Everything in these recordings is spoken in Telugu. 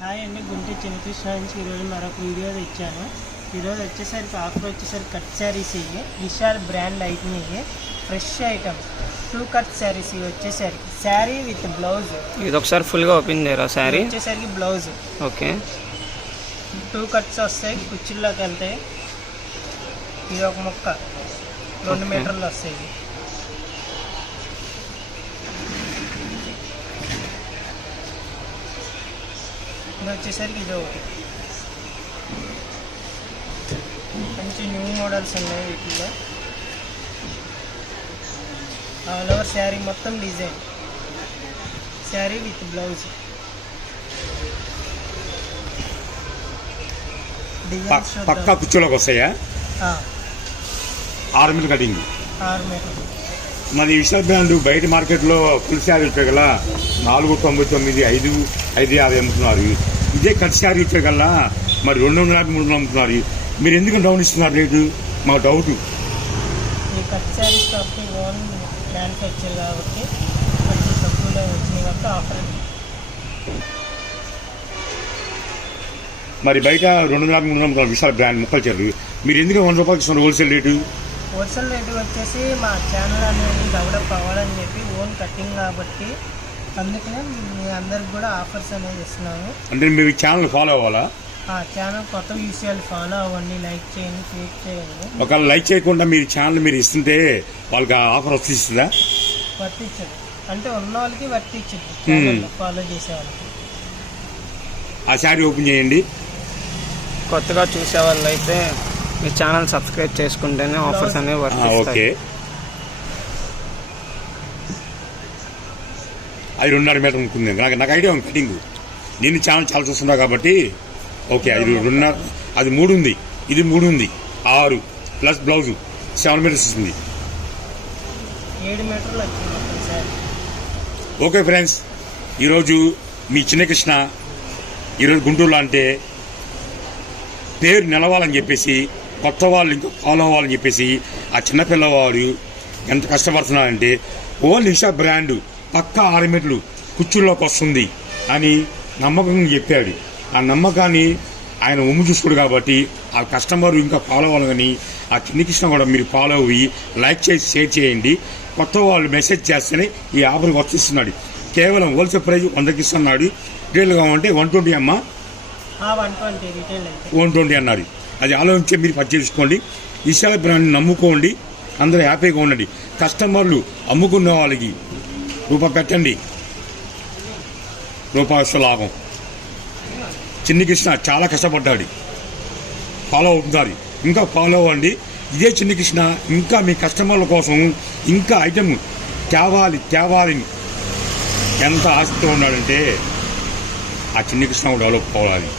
హాయ్ అండి, గుంటూరు చిన్నకృష్ణ నుంచి ఈరోజు మరొక వీడియో తెచ్చాను. ఈరోజు వచ్చేసరికి ఆఫర్ వచ్చేసరికి కట్ శారీస్ ఇవి విశాల్ బ్రాండ్ ఐటమ్ ఇవి ఫ్రెష్ ఐటమ్ 2 కట్ శారీస్ ఇవి వచ్చేసరికి శారీ విత్ బ్లౌజ్. ఇది ఒకసారి ఫుల్గా ఓపెన్ చేయరా శారీ వచ్చేసరికి బ్లౌజ్. ఓకే, 2 కట్స్ వస్తాయి, కుర్చీల్లోకి వెళ్తాయి. ఇది ఒక ముక్క 2 మీటర్లు వస్తాయి. ఇది వచ్చేసరికి ఇది ఒకటి మంచి న్యూ మోడల్స్ ఉన్నాయి. వీటిలో ఆల్ ఓవర్ శారీ మొత్తం డిజైన్, శారీ విత్ బ్లౌజ్. పక్కా కుర్చీలోకి వస్తాయా? 6 మీటర్ కటింగ్. 6 మీటర్లు. మరి విశాల్ బ్రాండ్ బయట మార్కెట్లో ఫుల్ శారీ వచ్చాయి కదా 499, 550 అమ్ముతున్నారు. ఇదే కట్ శారీ వచ్చాయి కల్లా మరి 250, 300 అమ్ముతున్నారు. మీరు ఎందుకు డౌన్ ఇస్తున్నారు రేటు? మాకు డౌట్. ఈ కట్ శారీస్ కాబట్టి ఓన్ మ్యానుఫ్యాక్చర్ కాబట్టి కొంచెం తక్కువలో వచ్చినాయి కాబట్టి ఆఫర్. మరి బయట 250, 300 అమ్ముతున్నారు విశాల్ బ్రాండ్ ముక్కలు చీరలు. మీరు ఎందుకు 100 రూపాయలకి ఇస్తున్నారు హోల్సేల్ రేటు? హోల్సేల్ రేటు వచ్చేసి మా ఛానల్ అనేది డెవలప్ అవ్వాలని చెప్పి ఓన్ కటింగ్ కాబట్టి అందుకనే మీ అందరికి కూడా ఆఫర్స్ అనేది ఇస్తున్నాము. అంటే మీరు ఛానల్ ఫాలో అవ్వాలా? ఛానల్ కొత్త విషయాలు ఫాలో అవ్వండి, లైక్ చేయండి, షేర్ చేయండి. ఒకవేళ లైక్ చేయకుండా మీరు ఛానల్ మీరు ఇస్తుంటే వాళ్ళకి ఆఫర్ వస్తుందా? వర్తించదు అంటే ఉన్న వాళ్ళకి వర్తించదు, ఫాలో చేసే వాళ్ళకి. ఆ శారీ ఓపెన్ చేయండి. కొత్తగా చూసే వాళ్ళు అయితే మీ ఛానల్ సబ్స్క్రైబ్ చేసుకుంటేనే ఆఫర్స్ అనేవి వర్తిస్తాయి. ఓకే, అది 2.5 మీటర్ ఉంటుంది. నాకు ఐడియా ఉంది కటింగ్. నేను ఛానల్ చాలా చూస్తున్నా కాబట్టి ఓకే. అది 2.5, అది 3 ఉంది, ఇది 3 ఉంది, 6 ప్లస్ బ్లౌజ్ 7 మీటర్స్ వస్తుంది. 7 మీటర్లు వచ్చింది సార్. ఓకే ఫ్రెండ్స్, ఈరోజు మీ చిన్నకృష్ణ ఈరోజు గుంటూరులో అంటే పేరు నిలవాలని చెప్పేసి కొత్త వాళ్ళు ఇంకా ఫాలో అవ్వాలని చెప్పేసి ఆ చిన్నపిల్లవాడు ఎంత కష్టపడుతున్నారంటే ఓన్లీ విశాల్ బ్రాండ్ పక్కా 6 మీటర్లు కుర్చీల్లోకి వస్తుంది అని నమ్మకంగా చెప్పాడు. ఆ నమ్మకాన్ని ఆయన ఉమ్ము చూసుకోడు కాబట్టి ఆ కస్టమర్ ఇంకా ఫాలో అవ్వాలని ఆ చిన్నకృష్ణ కూడా మీరు ఫాలో అయ్యి లైక్ చేసి షేర్ చేయండి. కొత్త వాళ్ళు మెసేజ్ చేస్తేనే ఈ ఆఫర్ వర్తిస్తున్నాడు. కేవలం హోల్సేల్ ప్రైజ్ 100కి ఇస్తున్నాడు. రిటైల్ కావాలంటే 120 అమ్మా, 120 రిటైల్ అయితే 120 అన్నారు. అది ఆలోచించి మీరు పర్చేజ్ చేసుకోండి. విశాల్ బ్రాండ్ నమ్ముకోండి, అందరూ హ్యాపీగా ఉండండి. కస్టమర్లు అమ్ముకున్న వాళ్ళకి రూపాయి పెట్టండి, రూపాయి లాభం. చిన్నకృష్ణ చాలా కష్టపడ్డాడు, ఫాలో అవుతున్నారు. ఇంకా ఫాలో అవ్వండి. ఇదే చిన్నకృష్ణ ఇంకా మీ కస్టమర్ల కోసం ఇంకా ఐటమ్ తేవాలని ఎంత ఆసక్తిగా ఉన్నాడంటే ఆ చిన్నకృష్ణ డెవలప్ అవ్వాలి.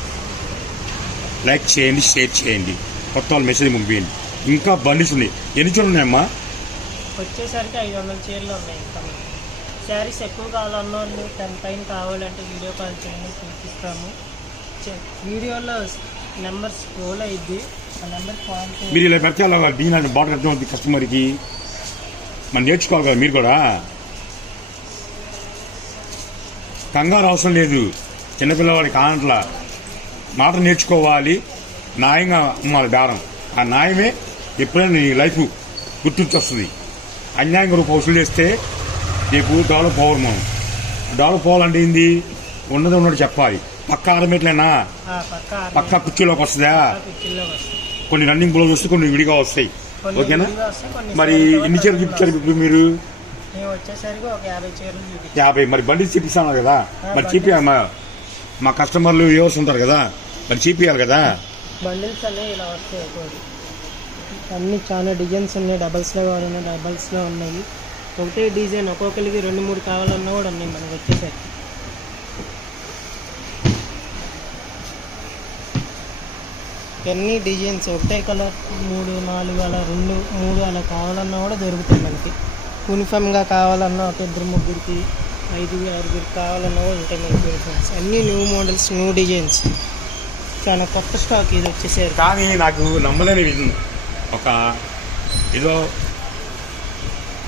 లైక్ చేయండి, షేర్ చేయండి, కొత్త వాళ్ళు మెసేజ్ పంపించండి. ఇంకా బండిస్ ఉన్నాయి. ఎన్ని చీరలు ఉన్నాయమ్మా? వచ్చేసరికి 500 చీరలు ఉన్నాయి. ఇంకా శారీస్ ఎక్కువ కావాలన్న వాళ్ళు 10 పైన కావాలంటే వీడియో కాల్ చేయండి, చూపిస్తాము. వీడియోలో నెంబర్ స్క్రోల్ అయ్యింది, ఆ నెంబర్ కాల్ చేయండి. మీరు ఇలా పెడితే అలా దీని బాగా అర్థం అవుతుంది కస్టమర్కి. మనం నేర్చుకోవాలి కదా మీరు కూడా. కంగారు అవసరం లేదు. చిన్నపిల్లవాడికి కానట్లా మాట నేర్చుకోవాలి, న్యాయంగా అమ్మాలి బేరం. ఆ న్యాయమే ఎప్పుడైనా నీ లైఫ్ గుర్తుంచొస్తుంది. అన్యాయంగా రూపాయి వసూలు చేస్తే రేపు డెవలప్ అవ్వరు. మనం డెవలప్ అవ్వాలంటే ఏంది? ఉన్నది చెప్పాలి. పక్కా 6 మీటర్లేనా? పక్కా కుర్చీలోకి వస్తుందా? కొన్ని రన్నింగ్ బ్లౌజ్ వస్తే కొన్ని విడిగా వస్తాయి. ఓకేనా? మరి ఎన్ని చీరలు చూపించారు ఇప్పుడు మీరు? 50. మరి బండి చూపిస్తాను కదా, మరి చూపించాలి. మా కస్టమర్లు వ్యూవర్స్ ఉంటారు కదా, మరి చూపించాలి కదా. బండిల్స్ అనేవి ఇలా వస్తాయి. అన్ని చాలా డిజైన్స్ ఉన్నాయి. డబల్స్లో కావాలన్నా డబల్స్లో ఉన్నాయి. ఒకటే డిజైన్ ఒక్కొక్కరికి 2, 3 కావాలన్నా కూడా ఉన్నాయి మనకు వచ్చేసరికి. అన్ని డిజైన్స్ ఒకటే కలర్ 3, 4 అలా 2, 3 అలా కావాలన్నా కూడా దొరుకుతాయి మనకి. యూనిఫామ్గా కావాలన్నా ఒక 2, 3కి 5, 6 కావాలన్నా కూడా ఉంటాయి మనకి యూనిఫామ్స్. అన్నీ న్యూ మోడల్స్, న్యూ డిజైన్స్, చాలా కొత్త స్టాక్ ఇది వచ్చేసారు. కానీ నాకు నమ్మలేని ఒక ఏదో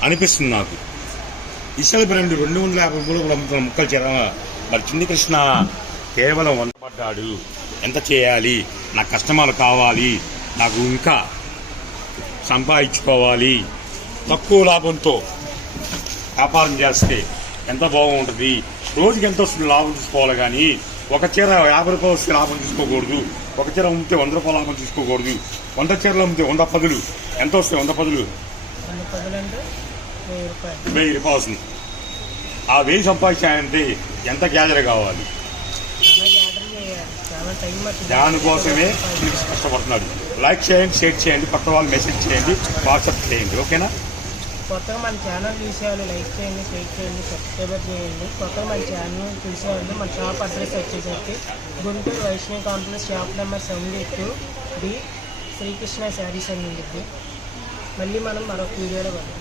అనిపిస్తుంది నాకు. విశాల్ బ్రాండ్ 250 రూపాయలు అమ్ముతున్న ముక్కలు చీర మరి చిన్నకృష్ణ కేవలం 100 పడ్డాడు. ఎంత చేయాలి, నా కస్టమర్లు కావాలి, నాకు ఇంకా సంపాదించుకోవాలి, తక్కువ లాభంతో వ్యాపారం చేస్తే ఎంత బాగుంటుంది, రోజుకి ఎంత వస్తుంది లాభం తీసుకోవాలి. కానీ ఒక చీర 50 రూపాయలు వస్తే లాభం తీసుకోకూడదు, ఒక చీర అమ్మితే 100 రూపాయలు లాభం తీసుకోకూడదు. 100 చీరలు అమ్మితే 100 పదులు ఎంత వస్తాయి? 100 పదులు 1000 రూపాయలు వస్తుంది. ఆ 1000 సంపాదించాలంటే ఎంత గ్యాదర్ కావాలి? దానికోసమే మీరు కష్టపడుతున్నాడు. లైక్ చేయండి, షేర్ చేయండి, కొత్త వాళ్ళు మెసేజ్ చేయండి, వాట్సాప్ చేయండి. ఓకేనా? కొత్తగా మన ఛానల్ చూసేవాళ్ళు లైక్ చేయండి, షేర్ చేయండి, సబ్స్క్రైబర్ చేయండి. కొత్తగా మన ఛానల్ చూసేవాళ్ళు మన షాప్ అడ్రస్ వచ్చేసరికి Guntur Vaishnavi complex, shop number 72 Srikrishna sarees అని ఉంటుంది. మళ్ళీ మనం మరొక వీడియోలో కలుద్దాం.